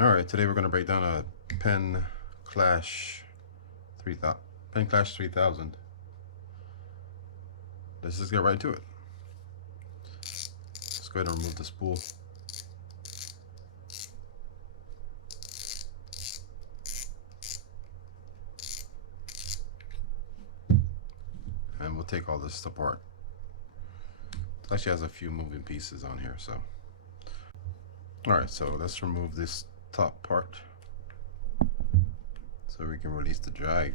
Alright, today we're going to break down a Penn Clash 3000. Penn Clash 3000. Let's just get right to it. Let's go ahead and remove the spool. And we'll take all this apart. It actually has a few moving pieces on here, so. Alright, so let's remove this top part so we can release the drag.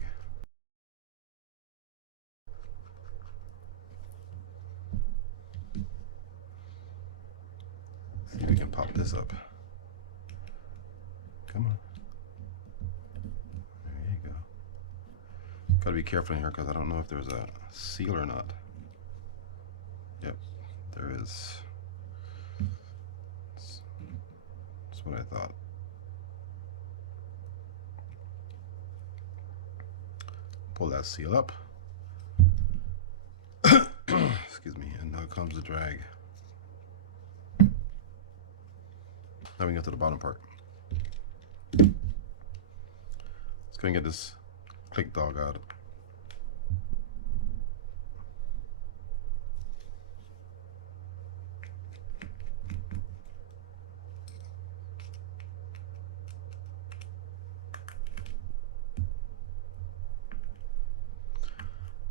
See if we can pop this up. Come on. There you go. Gotta be careful in here because I don't know if there's a seal or not. Yep, there is. That's what I thought. Pull that seal up. Excuse me, and now comes the drag. Now we can get to the bottom part. Let's go and get this click dog out.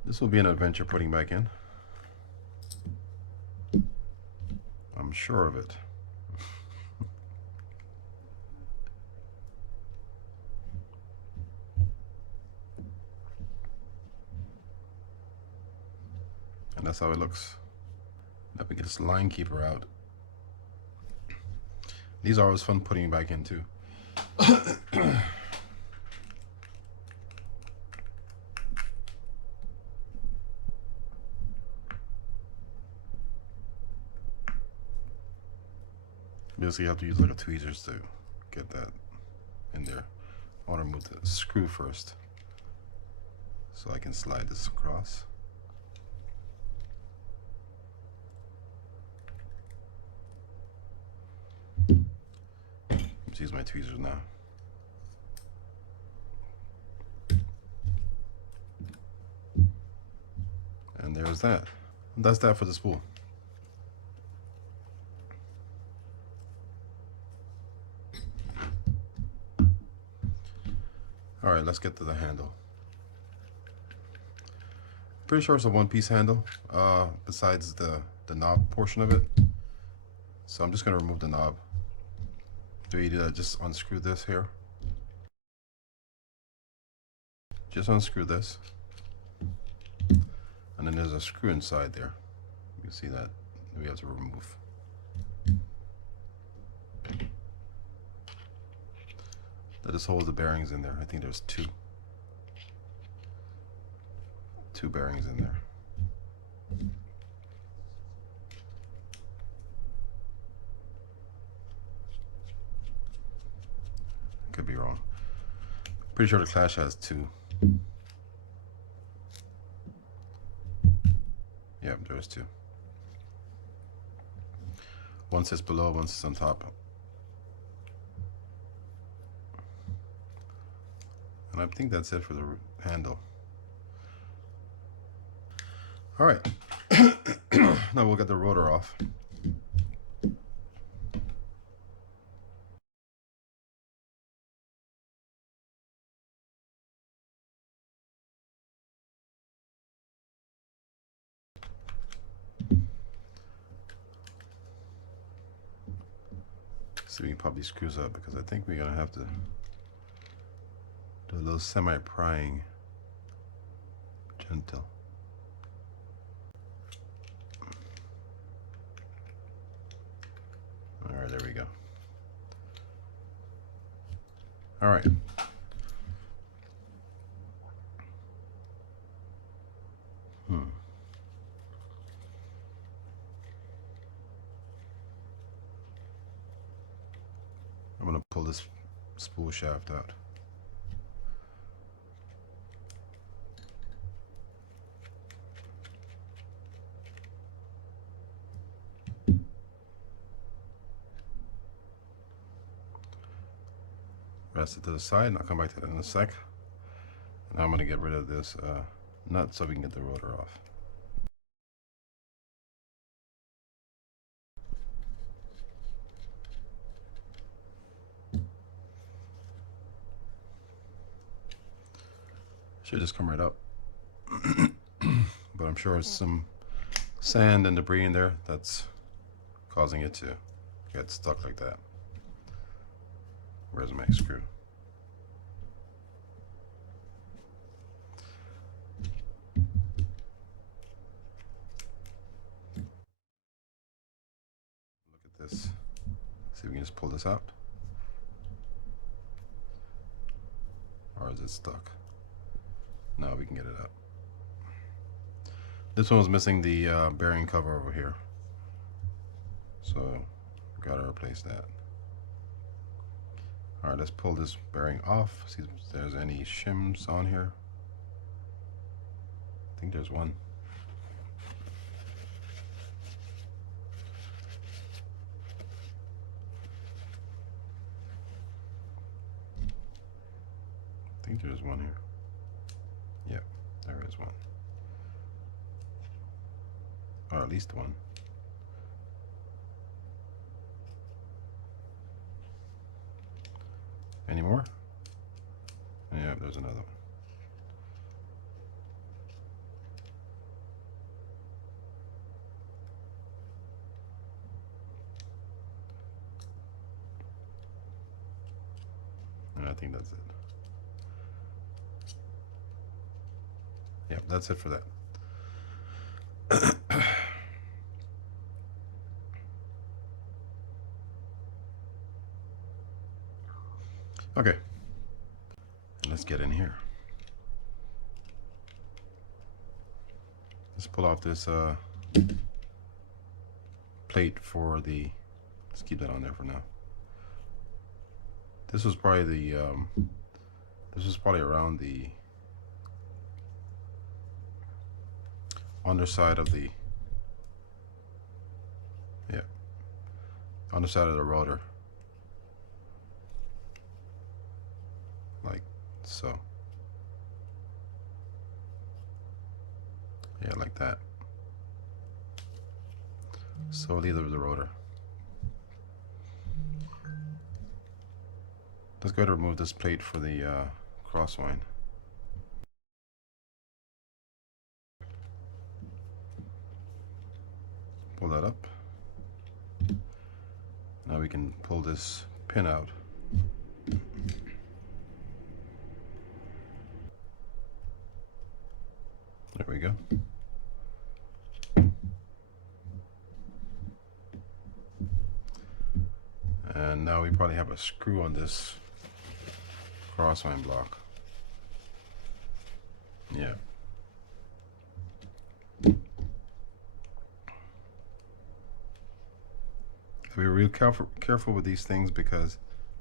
This will be an adventure putting back in. I'm sure of it. And that's how it looks. Let me get this line keeper out. These are always fun putting back in too. Basically, you have to use like a tweezers to get that in there. I want to remove the screw first so I can slide this across. Let's use my tweezers now. And there's that. And that's that for the spool. All right, let's get to the handle. Pretty sure it's a one-piece handle, besides the knob portion of it. So I'm just gonna remove the knob. Do you do that? Just unscrew this here. Just unscrew this. And then there's a screw inside there. You can see that we have to remove. That just holds the bearings in there. I think there's two bearings in there. Could be wrong. Pretty sure the Clash has two. Yep, there's two. One sits below, one sits on top. And I think that's it for the handle. All right. Now we'll get the rotor off. See if we can pop these screws up because I think we're gonna have to do a little semi-prying. Gentle. All right, there we go. All right. I'm gonna pull this spool shaft out. rest it to the side, and I'll come back to that in a sec. Now I'm going to get rid of this nut so we can get the rotor off. Should just come right up. But I'm sure it's some sand and debris in there that's causing it to get stuck like that. Where's my screw? Look at this. See if we can just pull this out. Or is it stuck? No, we can get it out. This one was missing the bearing cover over here, so gotta replace that. All right, let's pull this bearing off, see if there's any shims on here. I think there's one. I think there's one here. Yep, there is one. Or at least one. Any more? Yeah, there's another one. And I think that's it. Yep, that's it for that. Okay, let's get in here. Let's pull off this plate for the, let's keep that on there for now. This was probably the, this was probably around the underside of the, yeah, underside of the rotor. Like so. Yeah, like that. So leave the rotor. Let's go to remove this plate for the cross wind. Pull that up. Now we can pull this pin out. There we go. And now we probably have a screw on this crosswind block. Yeah. So be real careful with these things because,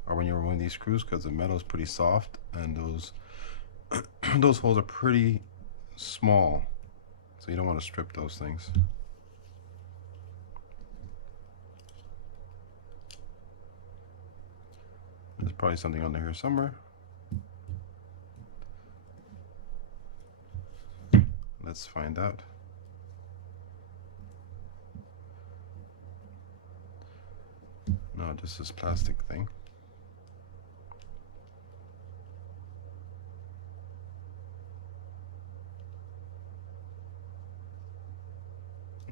or when you're removing these screws, because the metal is pretty soft and those those holes are pretty small, so you don't want to strip those things. There's probably something under here somewhere. Let's find out. No, just this plastic thing.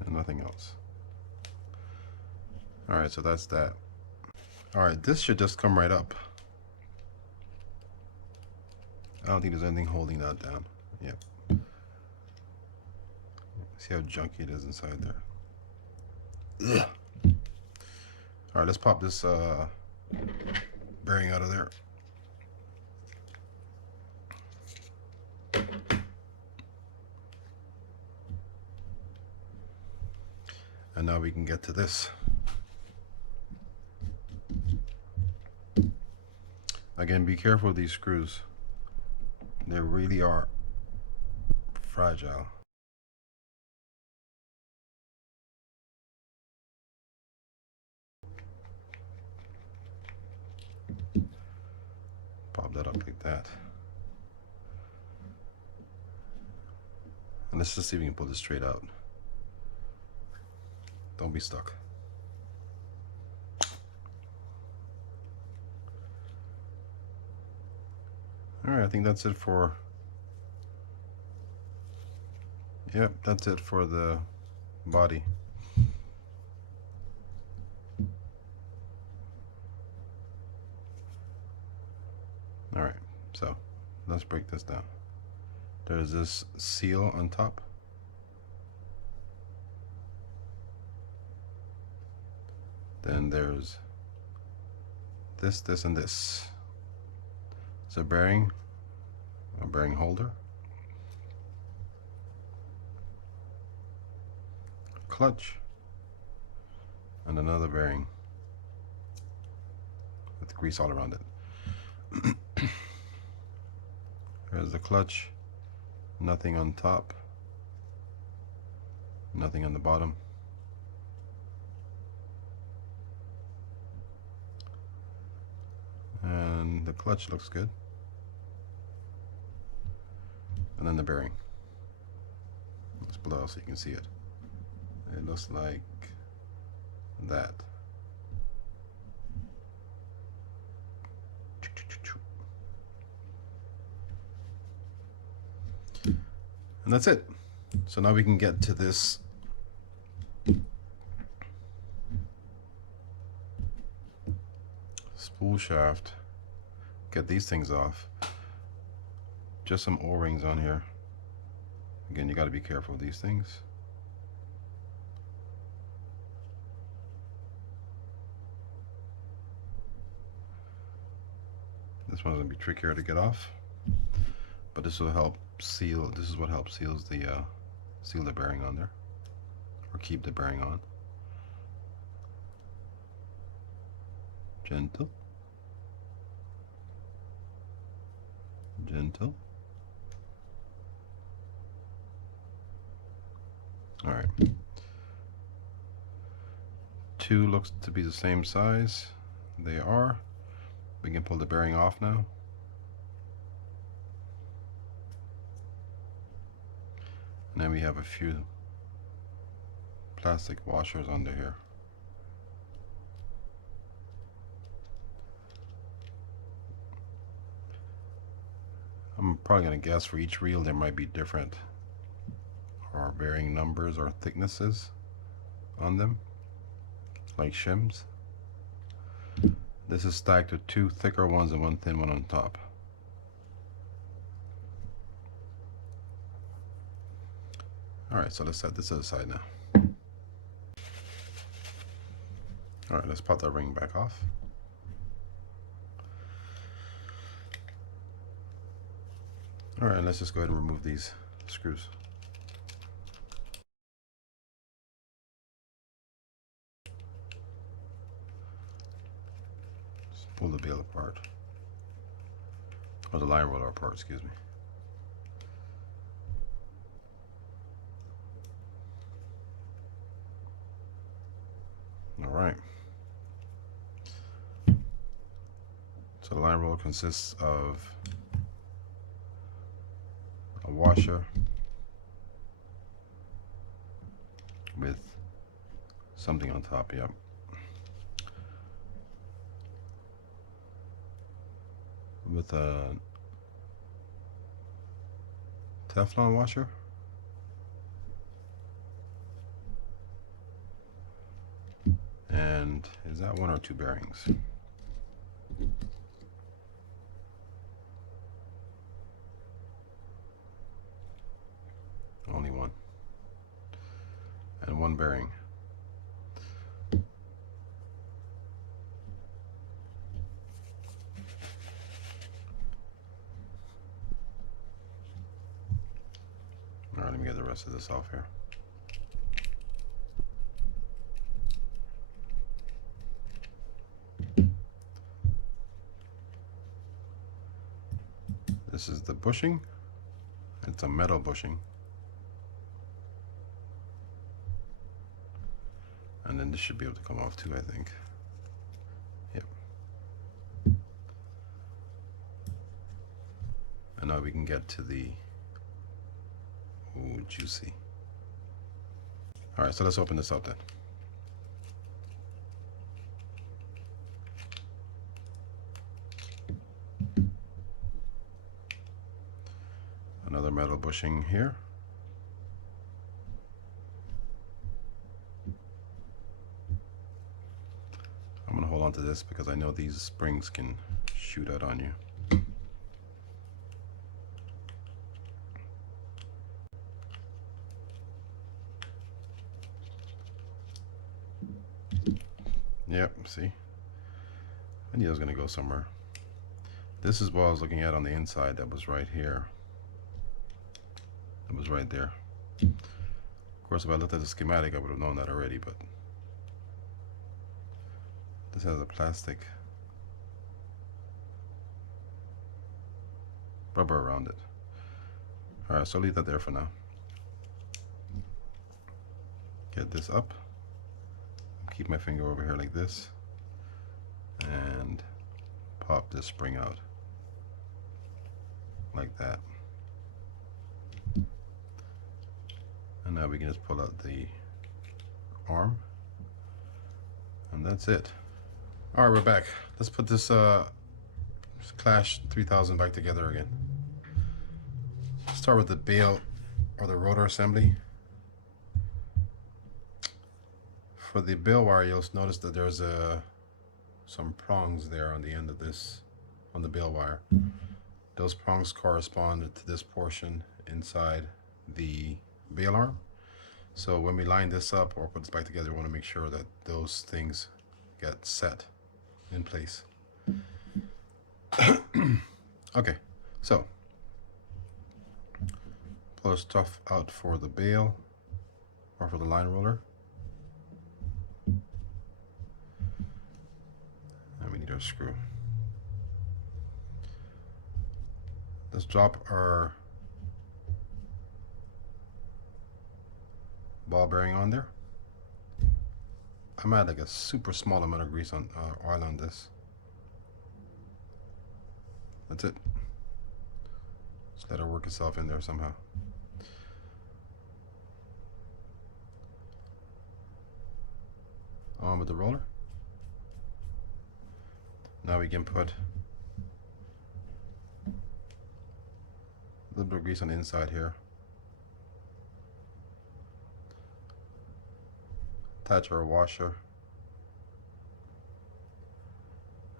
And nothing else. All right, so that's that. All right, this should just come right up. I don't think there's anything holding that down. Yep. See how junky it is inside there. Ugh. All right, let's pop this bearing out of there. And now we can get to this. Again, be careful with these screws. They really are fragile. that. And let's just see if we can pull this straight out. Don't be stuck. Alright, I think that's it for... Yep, that's it for the body. Alright, so let's break this down. There's this seal on top. Then there's this, and this. It's a bearing holder, clutch, and another bearing with grease all around it. There's the clutch, nothing on top, nothing on the bottom. And the clutch looks good. And then the bearing. Let's pull it out so you can see it. It looks like that. And that's it. So now we can get to this spool shaft, get these things off. Just some O-rings on here. Again, you got to be careful with these things. This one's gonna be trickier to get off, but this will help seal. This is what helps seals the seal the bearing on there, or keep the bearing on. Gentle, gentle. All right. 2 looks to be the same size. They are. We can pull the bearing off now. And then we have a few plastic washers under here. I'm probably going to guess for each reel there might be different or varying numbers or thicknesses on them, like shims. This is stacked with 2 thicker ones and 1 thin one on top. Alright, so let's set this to the side now. Alright, let's pop that ring back off. Alright, let's just go ahead and remove these screws. Just pull the bail apart. Or the line roller apart, excuse me. Alright. So the line roller consists of a washer with something on top, yep. With a Teflon washer. And is that 1 or 2 bearings? Only 1. And 1 bearing. All right, let me get the rest of this off here. This is the bushing. It's a metal bushing. And then this should be able to come off too, I think. Yep. now we can get to the juicy. All right, so let's open this up then. Another metal bushing here. I'm gonna hold on to this because I know these springs can shoot out on you. Yep, see? I knew it was gonna go somewhere. This is what I was looking at on the inside. That was right here. That was right there. Of course, if I looked at the schematic, I would have known that already, but this has a plastic rubber around it. All right, so I'll leave that there for now. Get this up. Keep my finger over here like this and pop this spring out like that. And now we can just pull out the arm, and that's it. All right, we're back. Let's put this Clash 3000 back together again. Start with the bail or the rotor assembly. For the bail wire, you'll notice that there's some prongs there on the end of this, on the bail wire. Those prongs correspond to this portion inside the bail arm. So when we line this up or put this back together, we want to make sure that those things get set in place. Okay, so pull our stuff out for the bail or for the line roller. And we need our screw. Let's drop our ball bearing on there. I'm at like a super small amount of grease on oil on this. That's it. Just let it work itself in there somehow. On with the roller. Now we can put a little bit of grease on the inside here. Attach our washer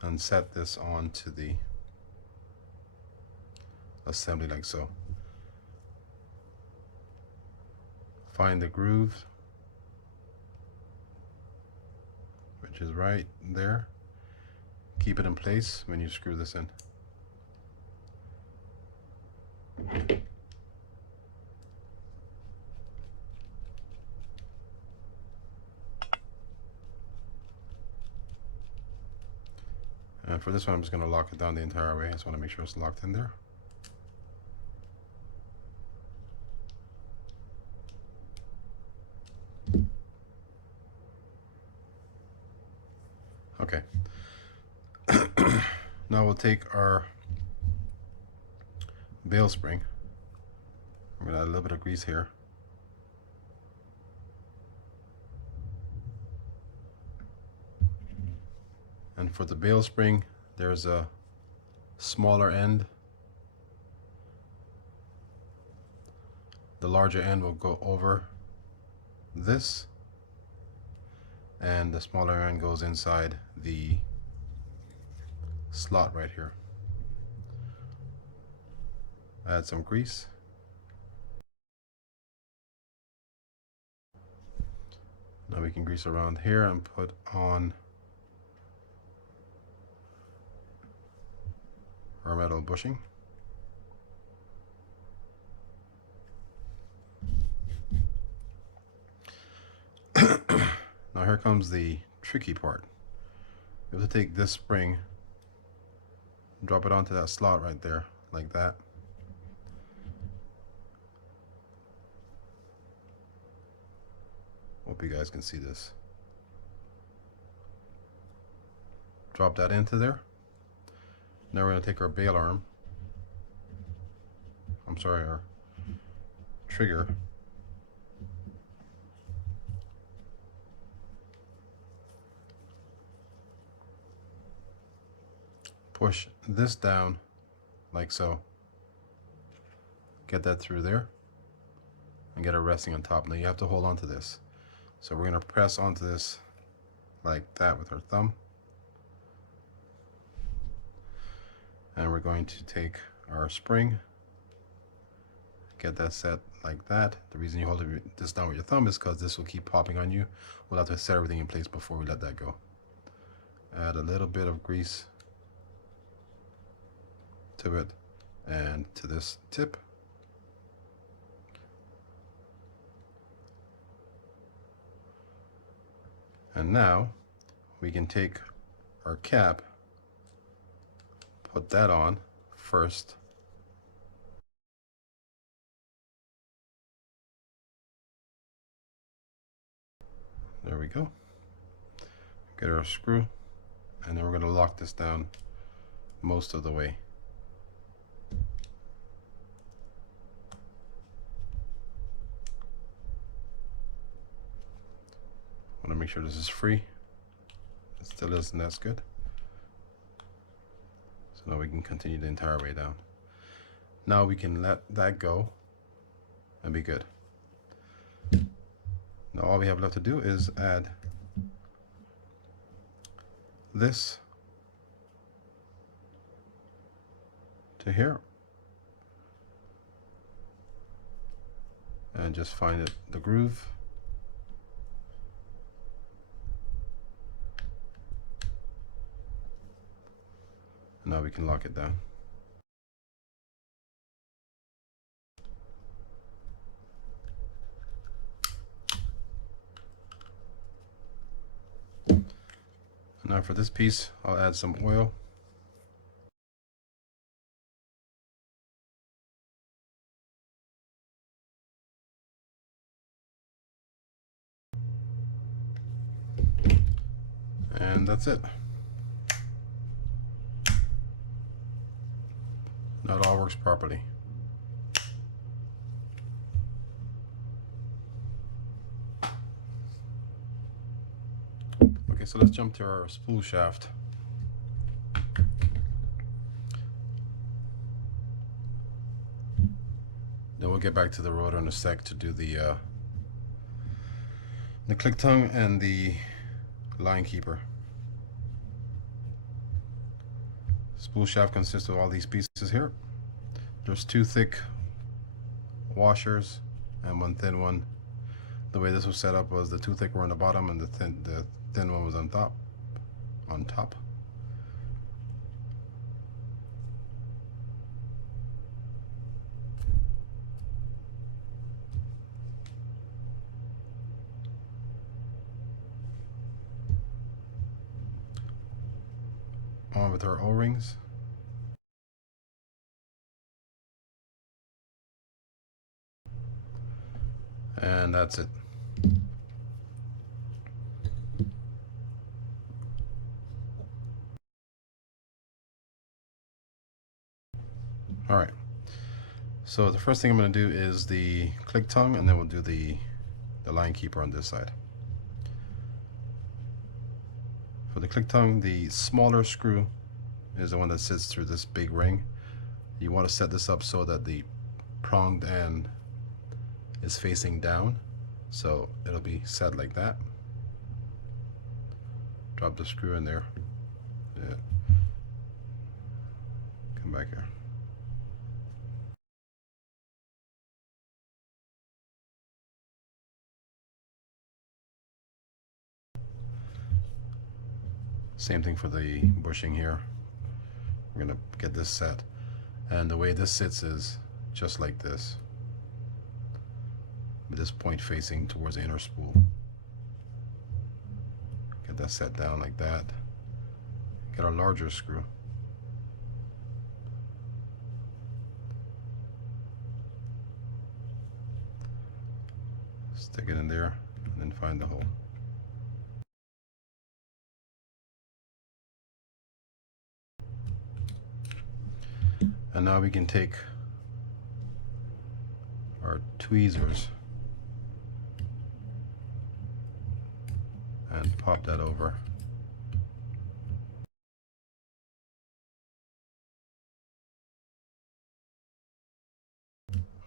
and set this onto the assembly like so. Find the groove, which is right there. Keep it in place when you screw this in. And for this one, I'm just going to lock it down the entire way. I just want to make sure it's locked in there. Okay. Now we'll take our bail spring. We're going to add a little bit of grease here. And for the bail spring, there's a smaller end. The larger end will go over this, and the smaller end goes inside the slot right here. Add some grease. Now we can grease around here and put on our metal bushing. Now here comes the tricky part. You have to take this spring, drop it onto that slot right there, like that. Hope you guys can see this. Drop that into there. Now we're going to take our bail arm I'm sorry, our trigger. Push this down like so. Get that through there and get it resting on top. Now you have to hold on to this. So we're going to press onto this like that with our thumb. And we're going to take our spring, get that set like that. The reason you hold this down with your thumb is because this will keep popping on you. We'll have to set everything in place before we let that go. Add a little bit of grease to it and to this tip. And now we can take our cap, put that on first. There we go. Get our screw, and then we're going to lock this down most of the way. Want to make sure this is free. It still is, and that's good. So now we can continue the entire way down. Now we can let that go and be good. Now all we have left to do is add this to here and just find the groove. And now we can lock it down. Now for this piece, I'll add some oil. And that's it. Now it all works properly. Okay, so let's jump to our spool shaft. Then we'll get back to the rotor in a sec to do the click tongue and the line keeper. Spool shaft consists of all these pieces here. There's 2 thick washers and 1 thin one. The way this was set up was the 2 thick were on the bottom and the thin one was on top. On with our O-rings. And that's it. All right. So the first thing I'm going to do is the click tongue, and then we'll do the line keeper on this side. For the click tongue, the smaller screw is the one that sits through this big ring. You want to set this up so that the pronged end is facing down, so it'll be set like that. Drop the screw in there. Yeah. Come back here. Same thing for the bushing here. We're gonna get this set, and the way this sits is just like this, with this point facing towards the inner spool. Get that set down like that. Get our larger screw. Stick it in there and then find the hole. And now we can take our tweezers and pop that over.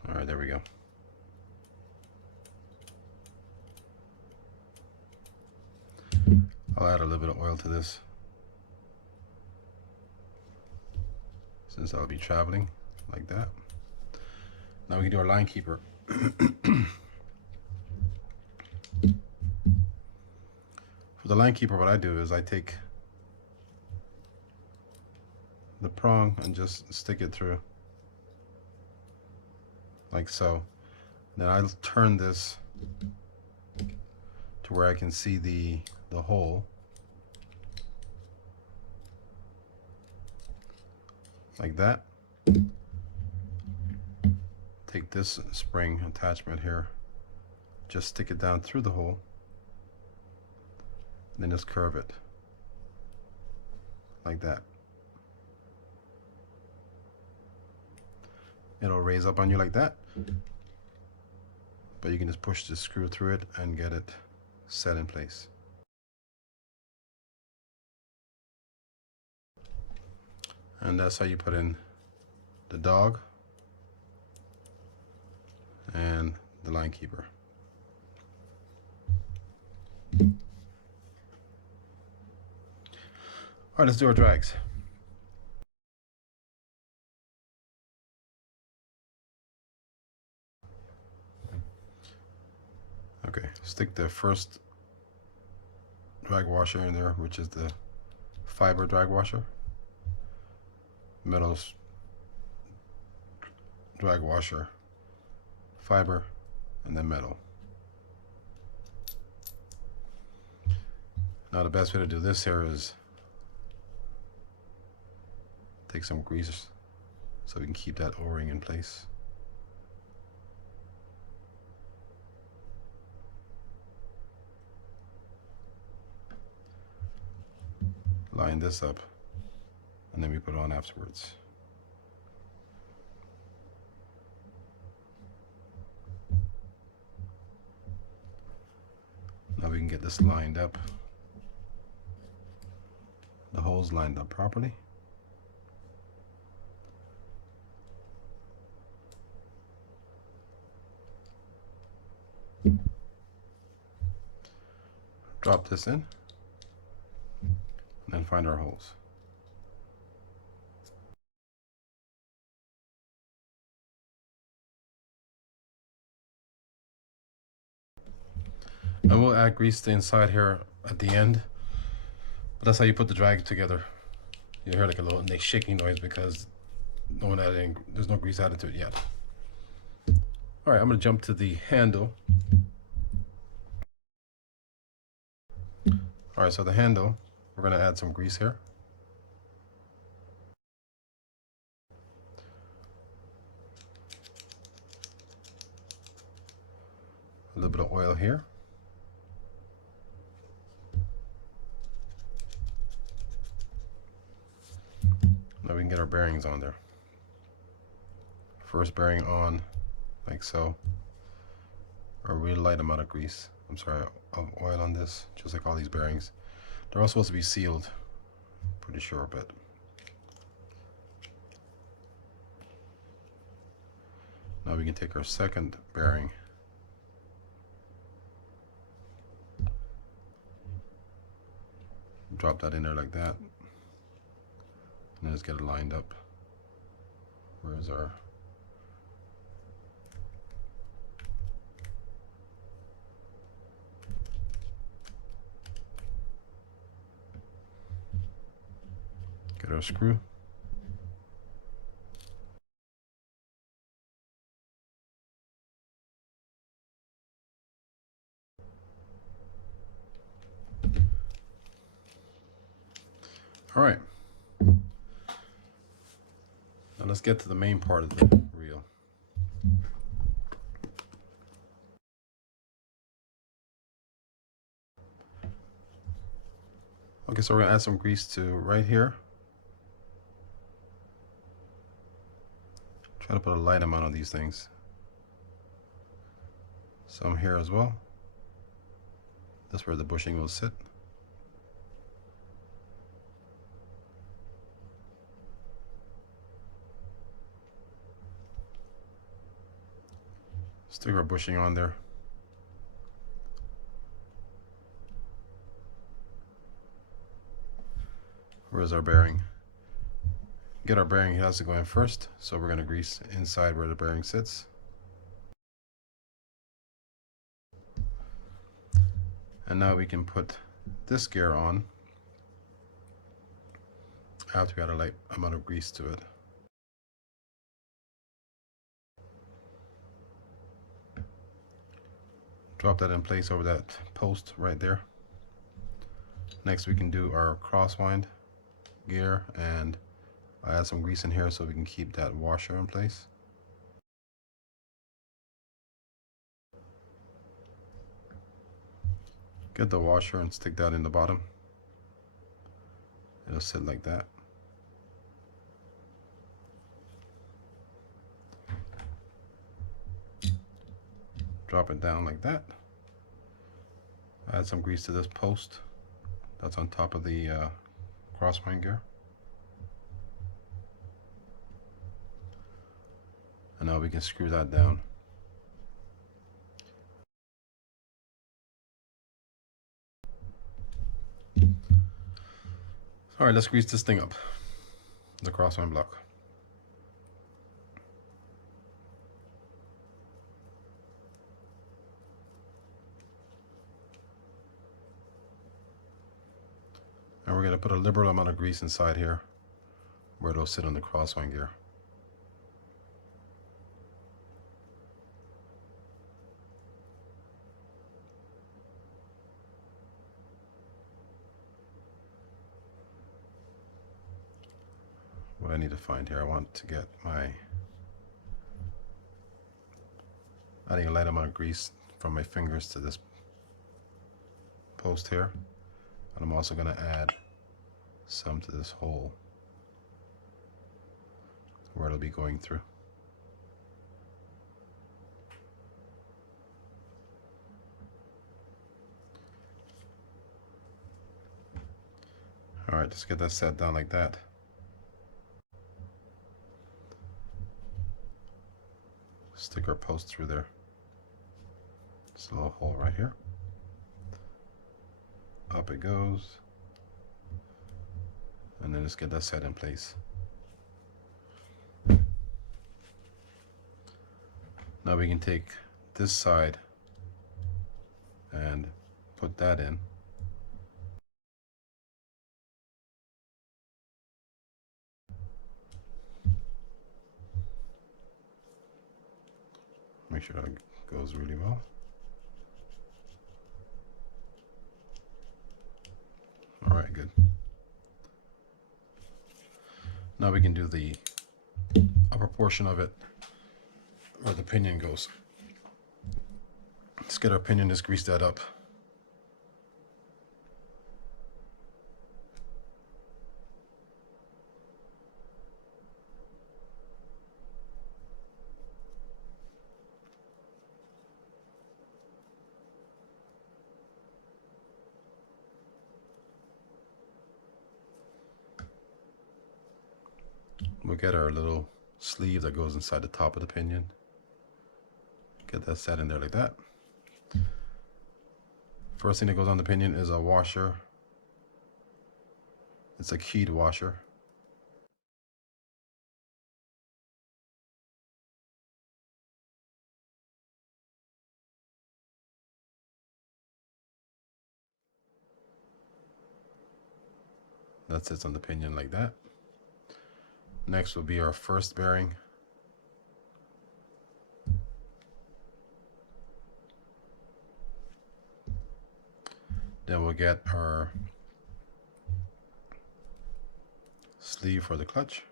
All right, there we go. I'll add a little bit of oil to this since I'll be traveling like that. Now we can do our line keeper. For the line keeper, what I do is I take the prong and just stick it through like so. Then I'll turn this to where I can see the hole like that. Take this spring attachment here, just stick it down through the hole, and then just curve it like that. It'll raise up on you like that, but you can just push the screw through it and get it set in place. And that's how you put in the dog and the line keeper. All right, let's do our drags. Okay, stick the first drag washer in there, which is the fiber drag washer. Metals drag washer, fiber, and then metal. Now the best way to do this here is take some grease so we can keep that O-ring in place. Line this up, and then we put it on afterwards. Now we can get this lined up, the holes lined up properly. Drop this in, and then find our holes. And we'll add grease to the inside here at the end, but that's how you put the drag together. You hear like a little shaking noise because there's no grease added to it yet. All right, I'm gonna jump to the handle. All right, so the handle, we're gonna add some grease here. A little bit of oil here. Now we can get our bearings on there. First bearing on, like so. A really light amount of grease, of oil on this, just like all these bearings. They're all supposed to be sealed, pretty sure, but. Now we can take our second bearing. Drop that in there like that. And just get it lined up. Where's our get our screw. All right. Now let's get to the main part of the reel. Okay, so we're gonna add some grease to right here. Try to put a light amount on these things. Some here as well. That's where the bushing will sit. Stick our bushing on there. Where's our bearing? Get our bearing, it has to go in first, so we're going to grease inside where the bearing sits. And now we can put this gear on after we add a light amount of grease to it. Drop that in place over that post right there. Next we can do our crosswind gear, and I add some grease in here so we can keep that washer in place. Get the washer and stick that in the bottom. It'll sit like that. Drop it down like that. Add some grease to this post that's on top of the crosswind gear. And now we can screw that down. Alright, let's grease this thing up, the crosswind block. And we're going to put a liberal amount of grease inside here where it'll sit on the crosswind gear. What I need to find here, I want to get my, adding a light amount of grease from my fingers to this post here. And I'm also going to add some to this hole where it'll be going through. Alright, just get that set down like that. Stick our post through there. Just a little hole right here. Up it goes. And then just get that set in place. Now we can take this side and put that in. Make sure that goes really well. All right, good. Now we can do the upper portion of it where the pinion goes. Let's get our pinion, just grease that up. We'll get our little sleeve that goes inside the top of the pinion. Get that set in there like that. First thing that goes on the pinion is a washer. It's a keyed washer. That sits on the pinion like that. Next will be our first bearing. Then we'll get our sleeve for the clutch.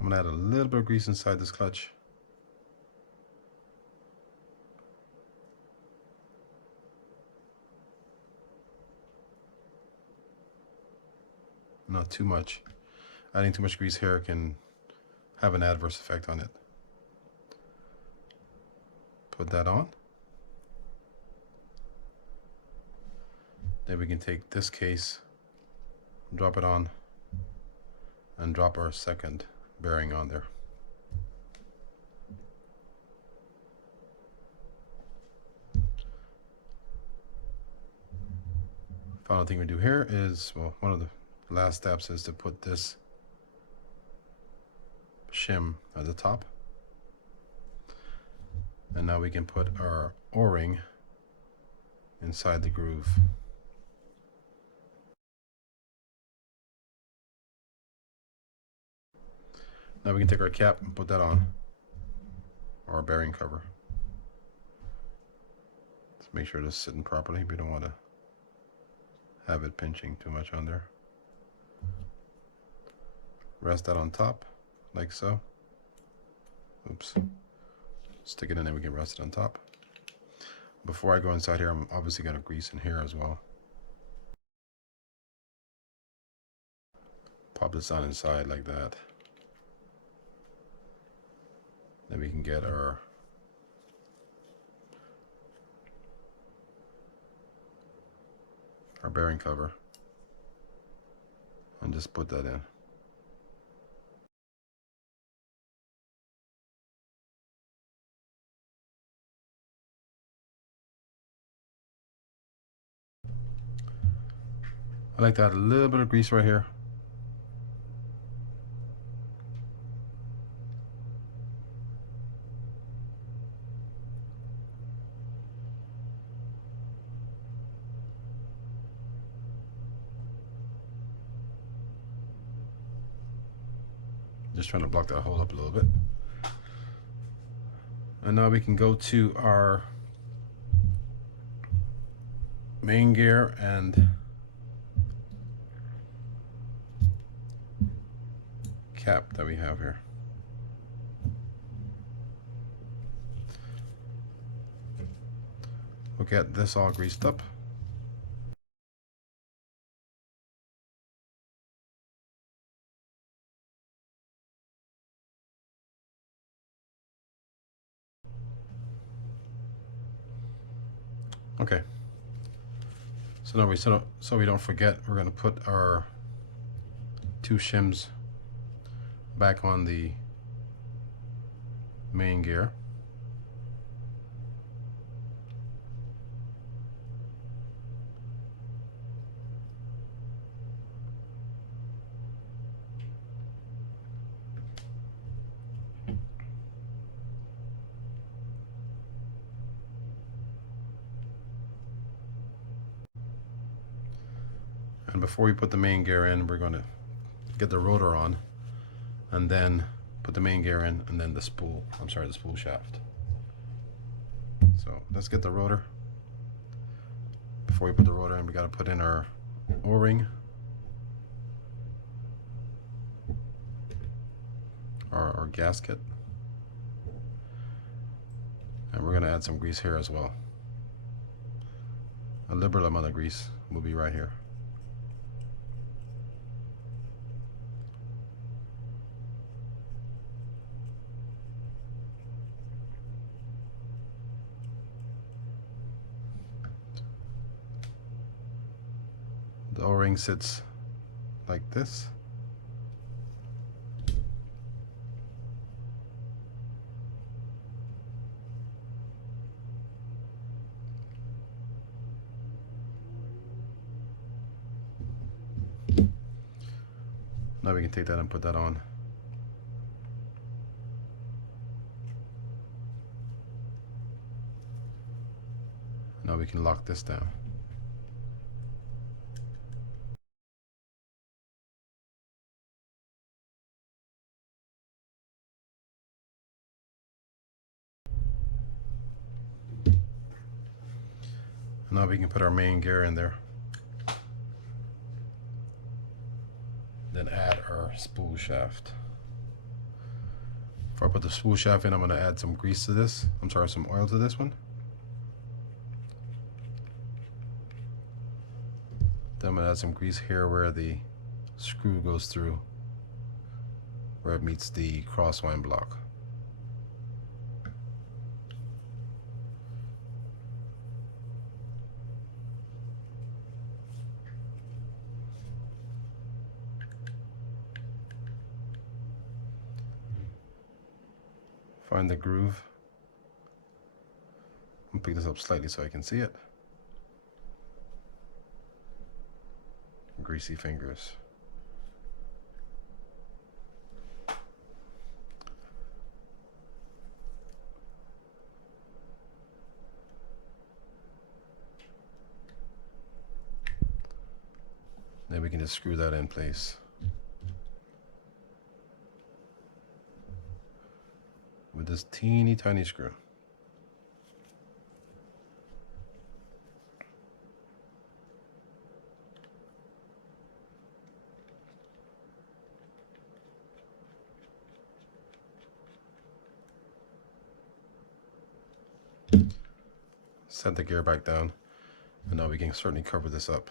I'm gonna add a little bit of grease inside this clutch. Not too much. Adding too much grease here can have an adverse effect on it. Put that on. Then we can take this case, drop it on, and drop our second bearing on there. Final thing we do here is, well, one of the last steps is to put this shim at the top. And now we can put our O-ring inside the groove. Now we can take our cap and put that on, or our bearing cover. Let's make sure it's sitting properly. We don't want to have it pinching too much on there. Rest that on top, like so. Oops. Stick it in there, we can rest it on top. Before I go inside here, I'm obviously going to grease in here as well. Pop this on inside like that. Then we can get our bearing cover and just put that in. I like to add a little bit of grease right here. Just trying to block that hole up a little bit. And now we can go to our main gear and cap that we have here. We'll get this all greased up. Okay. So now so we don't forget, we're going to put our two shims back on the main gear. And before we put the main gear in, we're going to get the rotor on, and then put the main gear in, and then the spool shaft. So let's get the rotor. Before we put the rotor in, we got to put in our O-ring, our gasket, and we're going to add some grease here as well. A liberal amount of grease will be right here. The O-ring sits like this. Now we can take that and put that on. Now we can lock this down. Now we can put our main gear in there. Then add our spool shaft. Before I put the spool shaft in, I'm going to add some grease to this. Some oil to this one. Then I'm going to add some grease here where the screw goes through, where it meets the crosswind block. Find the groove. I'll pick this up slightly so I can see it. Greasy fingers. Then we can just screw that in place with this teeny tiny screw. Set the gear back down, and now we can certainly cover this up.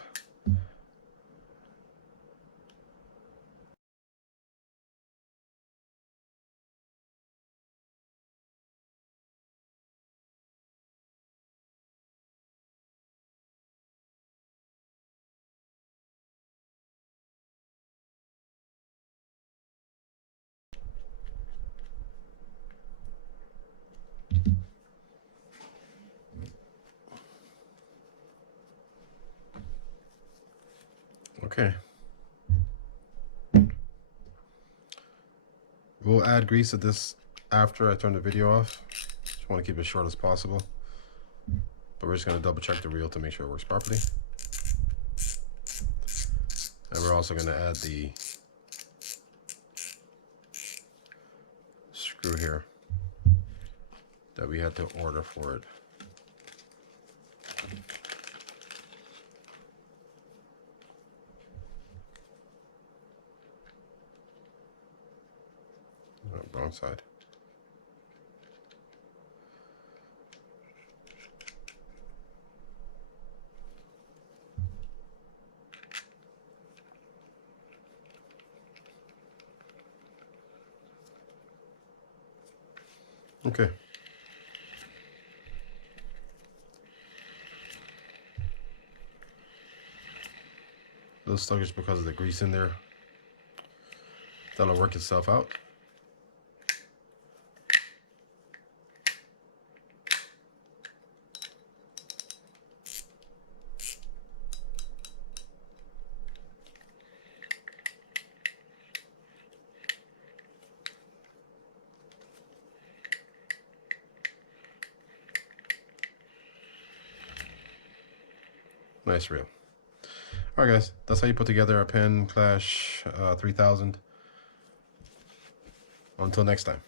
Okay. We'll add grease at this after I turn the video off. Just want to keep it short as possible. But we're just going to double check the reel to make sure it works properly. And we're also going to add the screw here that we had to order for it. Oh, wrong side. Okay. A little sluggish because of the grease in there. That'll work itself out. Nice reel. All right, guys, that's how you put together a Penn Clash 3000. Until next time.